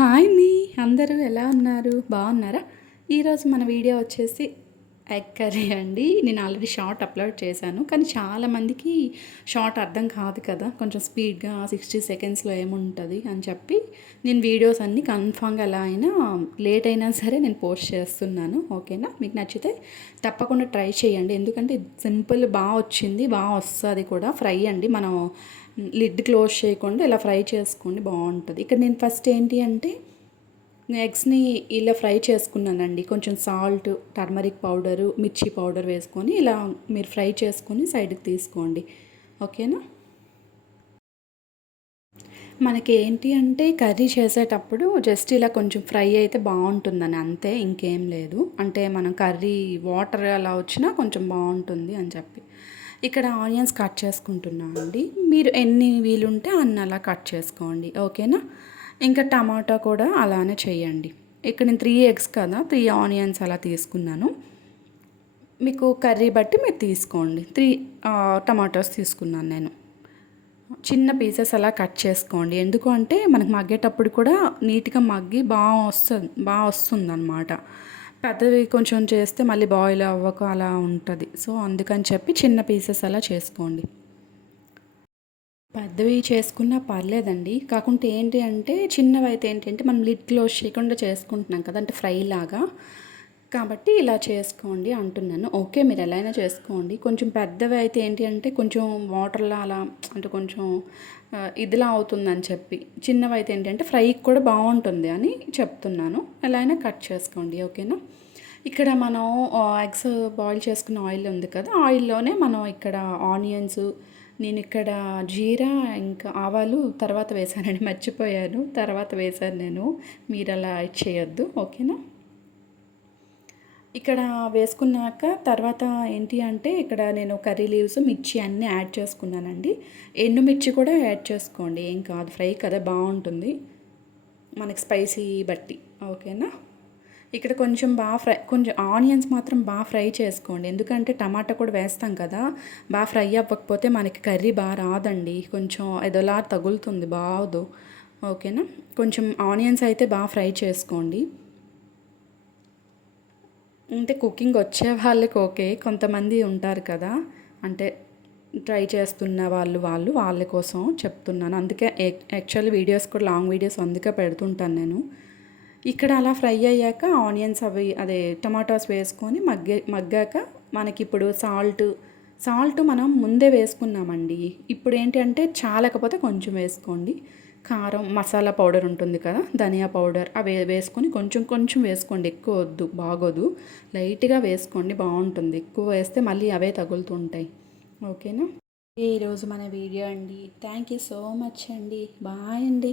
Hi అండి. అందరూ ఎలా ఉన్నారు? బాగున్నారా? ఈరోజు మన వీడియో వచ్చేసి ఎగ్ కర్రీ అండి. నేను ఆల్రెడీ షార్ట్ అప్లోడ్ చేశాను. కానీ చాలామందికి షార్ట్ అర్థం కాదు కదా, కొంచెం స్పీడ్గా 60 సెకండ్స్లో ఏముంటుంది అని చెప్పి నేను వీడియోస్ అన్నీ కన్ఫామ్గా ఎలా అయినా లేట్ అయినా సరే నేను పోస్ట్ చేస్తున్నాను. ఓకేనా? మీకు నచ్చితే తప్పకుండా ట్రై చేయండి. ఎందుకంటే సింపుల్, బాగా వచ్చింది, బాగా వస్తుంది కూడా. ఫ్రై అండి, మనం లిడ్ క్లోజ్ చేయకుండా ఇలా ఫ్రై చేసుకోండి, బాగుంటుంది. ఇక్కడ నేను ఫస్ట్ ఏంటి అంటే ఎగ్స్ని ఇలా ఫ్రై చేసుకున్నానండి. కొంచెం సాల్ట్, టర్మరిక్ పౌడరు, మిర్చి పౌడర్ వేసుకొని ఇలా మీరు ఫ్రై చేసుకొని సైడ్కి తీసుకోండి. ఓకేనా? మనకి ఏంటి అంటే కర్రీ చేసేటప్పుడు జస్ట్ ఇలా కొంచెం ఫ్రై అయితే బాగుంటుందని, అంతే, ఇంకేం లేదు. అంటే మనం కర్రీ వాటర్ అలా వచ్చినా కొంచెం బాగుంటుంది అని చెప్పి ఇక్కడ ఆనియన్స్ కట్ చేసుకుంటున్నాను అండి. మీరు ఎన్ని వీలుంటే అన్ని అలా కట్ చేసుకోండి. ఓకేనా? ఇంకా టమాటా కూడా అలానే చేయండి. ఇక్కడ నేను 3 ఎగ్స్ కదా, 3 ఆనియన్స్ అలా తీసుకున్నాను. మీకు కర్రీ బట్టి మీరు తీసుకోండి. 3 టమాటోస్ తీసుకున్నాను నేను. చిన్న పీసెస్ అలా కట్ చేసుకోండి. ఎందుకు అంటే మనకు మగ్గేటప్పుడు కూడా నీట్గా మగ్గి బాగా వస్తుంది అనమాట. పెద్దవి కొంచెం చేస్తే మళ్ళీ బాయిల్ అవ్వక అలా ఉంటుంది. సో అందుకని చెప్పి చిన్న పీసెస్ అలా చేసుకోండి. పెద్దవి చేసుకున్నా పర్లేదండి. కాకుంటే ఏంటి అంటే చిన్నవి అయితే ఏంటంటే మనం లిడ్ క్లోజ్ చేయకుండా చేసుకుంటున్నాం కదా, అంటే ఫ్రై లాగా, కాబట్టి ఇలా చేసుకోండి అంటున్నాను. ఓకే, మీరు ఎలా అయినా చేసుకోండి. కొంచెం పెద్దవి అయితే ఏంటి అంటే కొంచెం వాటర్లా అలా, అంటే కొంచెం ఇదిలా అవుతుందని చెప్పి, చిన్నవి అయితే ఏంటంటే ఫ్రైకి కూడా బాగుంటుంది అని చెప్తున్నాను. ఎలా అయినా కట్ చేసుకోండి. ఓకేనా? ఇక్కడ మనం ఎగ్స్ బాయిల్ చేసుకున్న ఆయిల్ ఉంది కదా, ఆయిల్లోనే మనం ఇక్కడ ఆనియన్స్, నేను ఇక్కడ జీరా ఇంకా ఆవాలు తర్వాత వేసానండి, మర్చిపోయాను, తర్వాత వేశాను నేను. మీరు అలా చేయొద్దు. ఓకేనా? ఇక్కడ వేసుకున్నాక తర్వాత ఏంటి అంటే ఇక్కడ నేను కర్రీ లీవ్స్, మిర్చి అన్నీ యాడ్ చేసుకున్నానండి. ఎండుమిర్చి కూడా యాడ్ చేసుకోండి, ఏం కాదు, ఫ్రై కదా, బాగుంటుంది మనకి స్పైసీ బట్టి. ఓకేనా? ఇక్కడ కొంచెం కొంచెం ఆనియన్స్ మాత్రం బాగా ఫ్రై చేసుకోండి. ఎందుకంటే టమాటా కూడా వేస్తాం కదా, బాగా ఫ్రై అవ్వకపోతే మనకి కర్రీ బాగా రాదండి, కొంచెం ఏదోలా తగులుతుంది, బాగోదు. ఓకేనా? కొంచెం ఆనియన్స్ అయితే బాగా ఫ్రై చేసుకోండి. అంటే కుకింగ్ వచ్చే వాళ్ళకి ఓకే, కొంతమంది ఉంటారు కదా, అంటే ట్రై చేస్తున్న వాళ్ళ కోసం చెప్తున్నాను. అందుకే యాక్చువల్లీ వీడియోస్ కూడా లాంగ్ వీడియోస్ అందుకే పెడుతుంటాను నేను. ఇక్కడ అలా ఫ్రై అయ్యాక ఆనియన్స్ అదే టమాటాస్ వేసుకొని మగ్గాక మనకి ఇప్పుడు సాల్ట్ మనం ముందే వేసుకున్నామండి. ఇప్పుడు ఏంటంటే చాలకపోతే కొంచెం వేసుకోండి. కారం, మసాలా పౌడర్ ఉంటుంది కదా, ధనియా పౌడర్, అవి వేసుకొని కొంచెం కొంచెం వేసుకోండి, ఎక్కువ వద్దు, బాగోదు. లైట్గా వేసుకోండి, బాగుంటుంది. ఎక్కువ వేస్తే మళ్ళీ అవే తగులుతుంటాయి. ఓకేనా? ఈరోజు మన వీడియో అండి. థ్యాంక్ యూ సో మచ్ అండి. బాయ్ అండి.